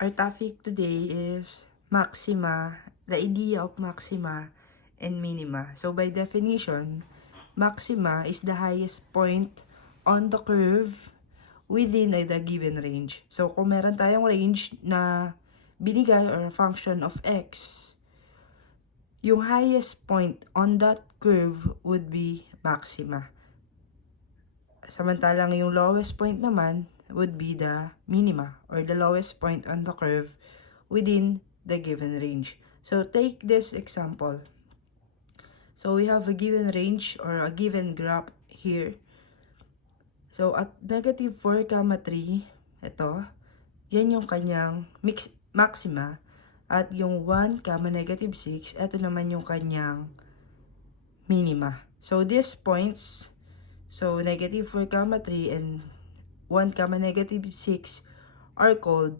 Our topic today is maxima, the idea of maxima and minima. So by definition, maxima is the highest point on the curve within the given range. So kung meron tayong range na binigay or a function of x, yung highest point on that curve would be maxima. Samantalang yung lowest point naman would be the minima or the lowest point on the curve within the given range. So take this example. So we have a given range or a given graph here. So at negative 4, 3, ito, yan yung kanyang maxima. At yung 1, negative 6, ito naman yung kanyang minima. So these points, so negative 4, 3 and 1, negative 6 are called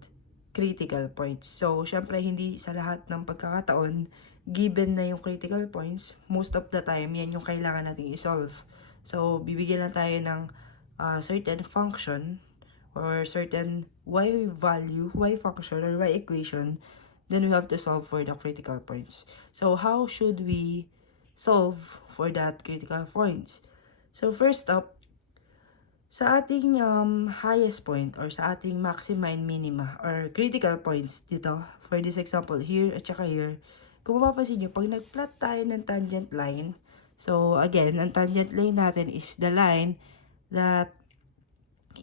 critical points. So, syempre, hindi sa lahat ng pagkakataon, given na yung critical points, most of the time, yan yung kailangan natin i-solve. So, bibigyan lang tayo ng certain function or certain y value, y function or y equation, then we have to solve for the critical points. So, how should we solve for that critical points? So, first up, sa ating highest point or sa ating maxima and minima or critical points dito, for this example here at saka here, kung mapapansin nyo, pag nag-plot tayo ng tangent line, so again, ang tangent line natin is the line that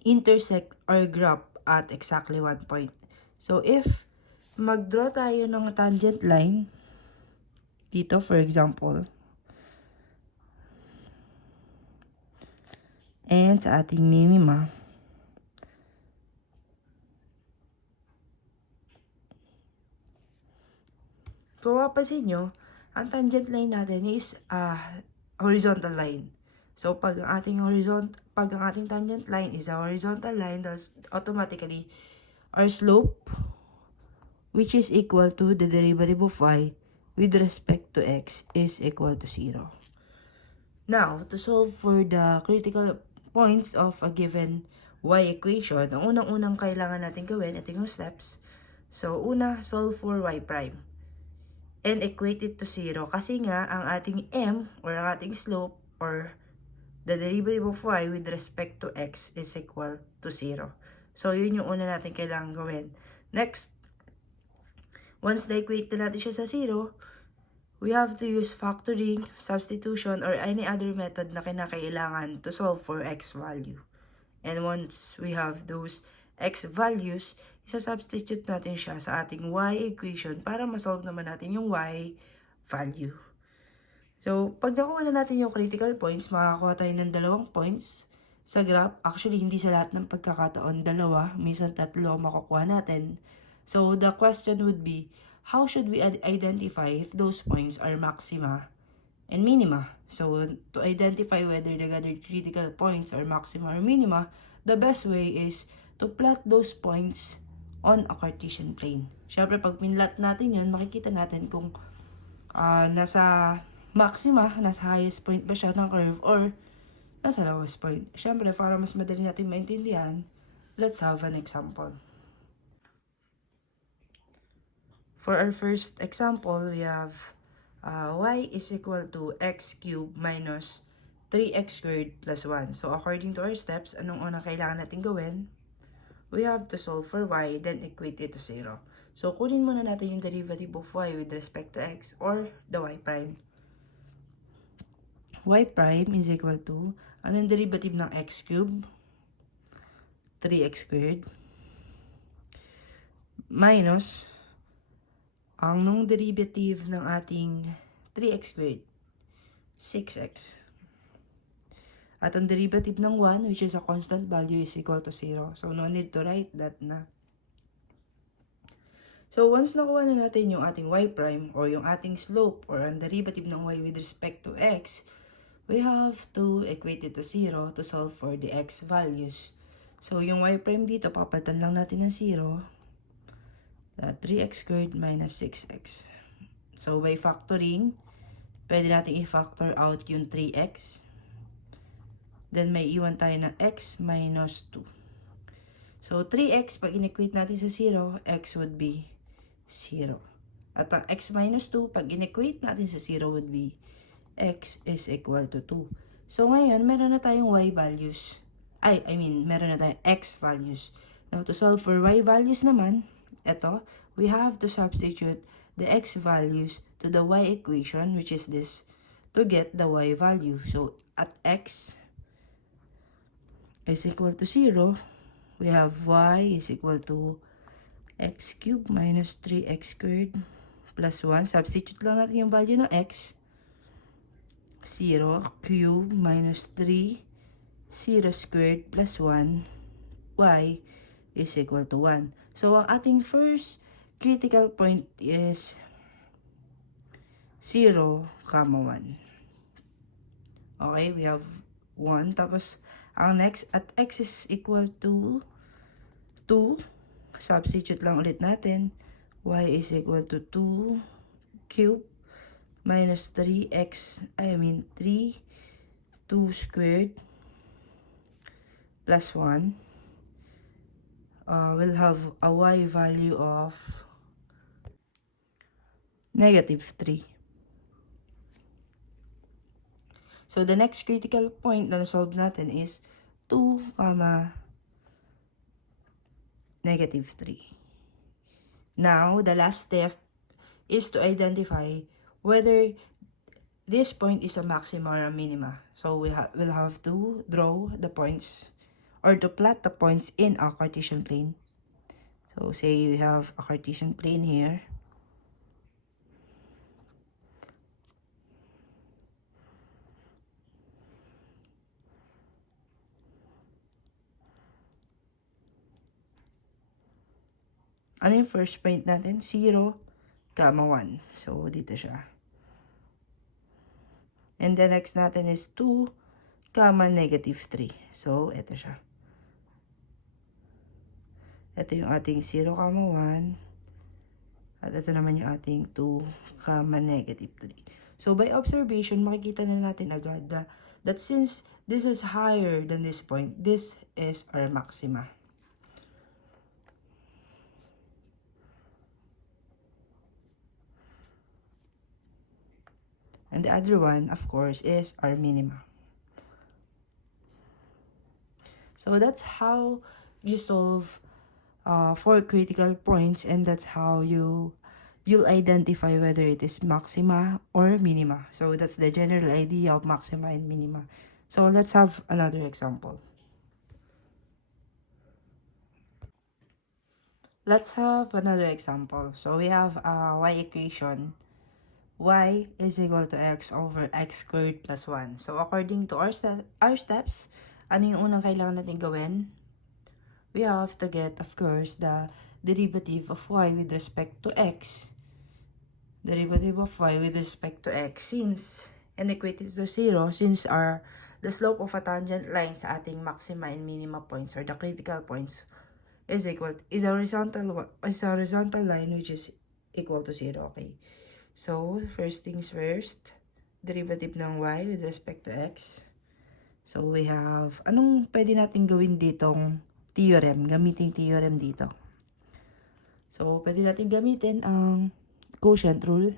intersect or graph at exactly one point. So if mag-draw tayo ng tangent line dito, for example, and sa ating minima, kung mapapansin nyo, ang tangent line natin is horizontal line. So pag ang ating tangent line is a horizontal line, that's automatically our slope, which is equal to the derivative of y with respect to x, is equal to 0. Now, to solve for the critical points of a given y equation, ang unang-unang kailangan natin gawin, ito yung steps. So, una, solve for y prime. And equate it to 0. Kasi nga, ang ating m, or ang ating slope, or the derivative of y with respect to x is equal to 0. So, yun yung una natin kailangan gawin. Next, once na-equate na natin siya sa 0, we have to use factoring, substitution, or any other method na kinakailangan to solve for x value. And once we have those x values, isa-substitute natin siya sa ating y equation para ma-solve naman natin yung y value. So, pag nakuha na natin yung critical points, makakakuha tayo ng 2 points sa graph. Actually, hindi sa lahat ng pagkakataon 2, minsan 3 makukuha natin. So, the question would be, how should we identify if those points are maxima and minima? So, to identify whether the gathered critical points are maxima or minima, the best way is to plot those points on a Cartesian plane. Siyempre, pag pinlot natin yun, makikita natin kung nasa maxima, nasa highest point ba siya ng curve or nasa lowest point. Siyempre, para mas madali natin maintindihan, let's have an example. For our first example, we have y is equal to x cubed minus 3x squared plus 1. So, according to our steps, anong unang kailangan natin gawin? We have to solve for y, then equate it to 0. So, kunin muna natin yung derivative of y with respect to x or the y prime. Y prime is equal to, anong derivative ng x cubed? 3x squared minus ang nung derivative ng ating 3x squared, 6x. At ang derivative ng 1, which is a constant value, is equal to 0. So, no need to write that na. So, once nakuha na natin yung ating y prime or yung ating slope or ang derivative ng y with respect to x, we have to equate it to 0 to solve for the x values. So, yung y prime dito, papalitan lang natin ng 0. 3x squared minus 6x. So, by factoring, pwede natin i-factor out yung 3x. Then, may iwan tayo ng x minus 2. So, 3x, pag inequate natin sa 0, x would be 0. At ang x minus 2, pag inequate natin sa 0 would be x is equal to 2. So, ngayon, meron na tayong y values. Meron na tayong x values. Now, to solve for y values naman, ito, we have to substitute the x values to the y equation, which is this, to get the y value. So, at x is equal to 0, we have y is equal to x cubed minus 3x squared plus 1. Substitute lang natin yung value ng x. 0 cubed minus 3, 0 squared plus 1, y is equal to 1. So, ang ating first critical point is 0, 1. Okay, we have 1. Tapos, ang next, at x is equal to 2. Substitute lang ulit natin. Y is equal to 2 cube minus 3, 2 squared plus 1. We'll have a y value of -3. So, the next critical point na na-solve natin is 2, -3. Now, the last step is to identify whether this point is a maxima or a minima. So, we'll have to draw the points or to plot the points in a Cartesian plane. So, say we have a Cartesian plane here. Ano yung first point natin? 0, 1. So, dito siya. And the next natin is 2, -3. So, ito siya. Ito yung ating 0, 1. At ito naman yung ating 2, -3. So, by observation, makikita na natin agad that since this is higher than this point, this is our maxima. And the other one, of course, is our minima. So that's how you solve 4 critical points, and that's how you'll identify whether it is maxima or minima. So that's the general idea of maxima and minima. So let's have another example. Let's have another example. So we have a y equation. Y is equal to x over x squared plus 1. So, according to our steps, ano yung unang kailangan natin gawin? We have to get, of course, the derivative of y with respect to x. Derivative of y with respect to x. Since inequated to 0, since the slope of a tangent line sa ating maxima and minima points or the critical points is a horizontal line which is equal to 0, okay? So, first things first, derivative ng y with respect to x. So, we have, anong pwede natin gawin ditong theorem? Gamitin theorem dito. So, pwede natin gamitin ang quotient rule.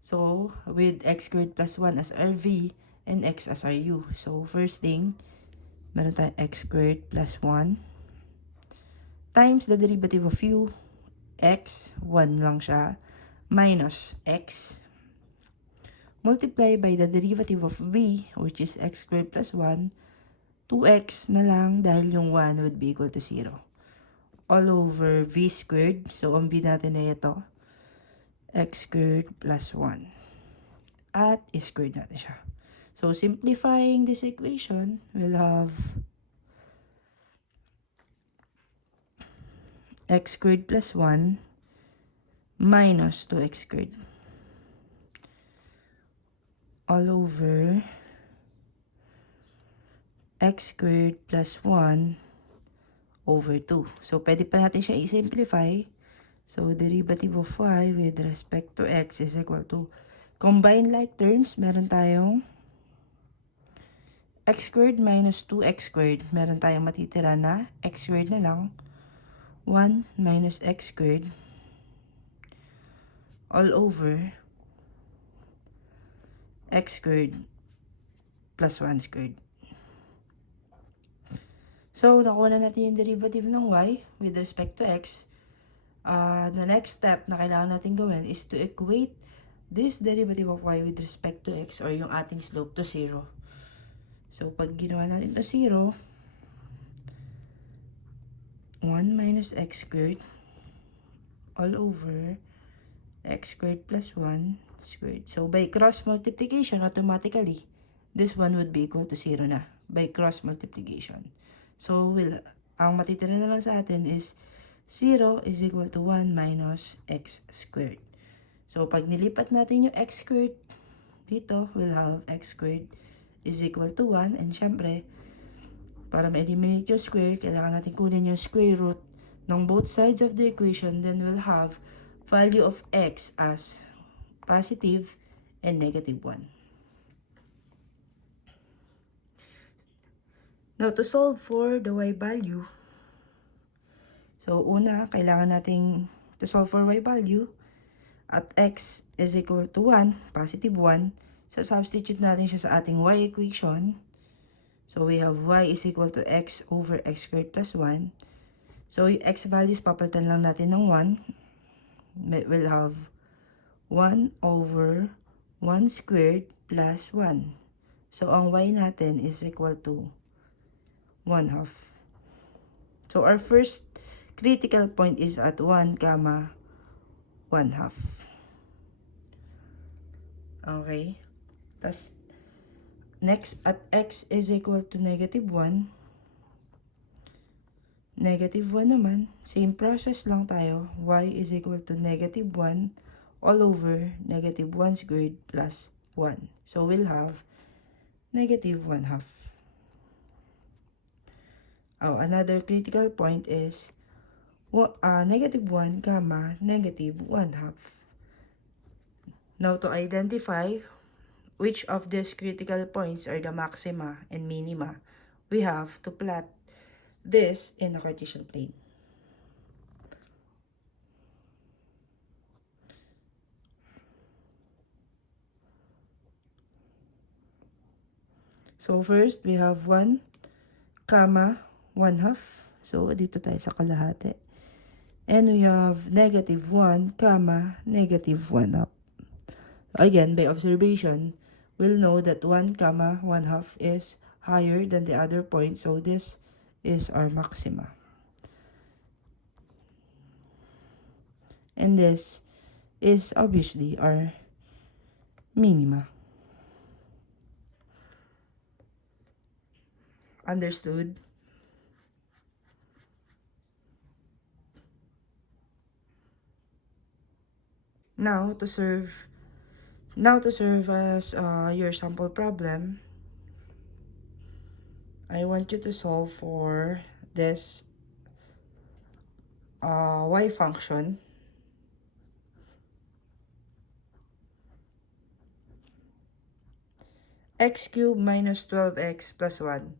So, with x squared plus 1 as our v and x as our u. So, first thing, meron tayong x squared plus 1 times the derivative of u, x, 1 lang siya, minus x, multiply by the derivative of v, which is x squared plus 1, 2x na lang dahil yung 1 would be equal to 0. All over v squared, so ang v natin na ito, x squared plus 1. At squared natin siya. So simplifying this equation, we'll have x squared plus 1 minus 2x squared all over x squared plus 1 over 2. So, pwede pa natin siya i-simplify. So, derivative of y with respect to x is equal to, combine like terms, meron tayong x squared minus 2x squared. Meron tayong matitira na x squared na lang. 1 minus x squared all over x squared plus 1 squared. So, nakuha na natin yung derivative ng y with respect to x. The next step na kailangan natin gawin is to equate this derivative of y with respect to x or yung ating slope to 0. So, pag ginawa natin to 0, 1 minus x squared all over x squared plus 1 squared. So, by cross multiplication, automatically, this one would be equal to 0 na. By cross multiplication. So, ang matitira na lang sa atin is 0 is equal to 1 minus x squared. So, pag nilipat natin yung x squared, dito, we'll have x squared is equal to 1. And syempre, para ma-eliminate yung square, kailangan natin kunin yung square root ng both sides of the equation. Then, we'll have value of x as positive and negative 1. Now, to solve for the y value, so una, kailangan nating to solve for y value at x is equal to 1, positive 1. So, substitute natin siya sa ating y equation. So, we have y is equal to x over x squared plus 1. So, yung x values, papalitan lang natin ng 1. We'll have 1 over 1 squared plus 1. So, ang y natin is equal to 1/2. So, our first critical point is at 1, 1/2. Okay? Tapos, next, at x is equal to negative 1. Negative 1 naman, same process lang tayo. Y is equal to negative 1 all over negative 1 squared plus 1. So, we'll have negative 1/2. Another critical point is negative 1, negative 1/2. Now, to identify which of these critical points are the maxima and minima, we have to plot this in a Cartesian plane. So, first, we have 1, 1/2. So, dito tayo sa kalahati. And we have negative 1, negative 1/2. Again, by observation, we'll know that 1, 1/2 is higher than the other point. So, this is our maxima. And this is obviously our minima. Understood? Now to serve as your sample problem, I want you to solve for this y function. X cubed minus 12x plus 1.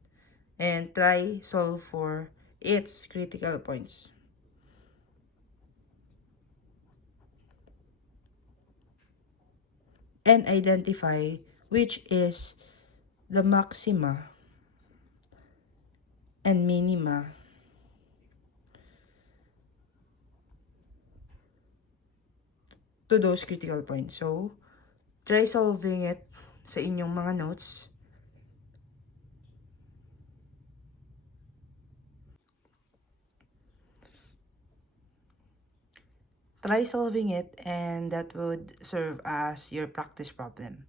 And try solve for its critical points. And identify which is the maxima and minima to those critical points. So, try solving it sa inyong mga notes. Try solving it, and that would serve as your practice problem.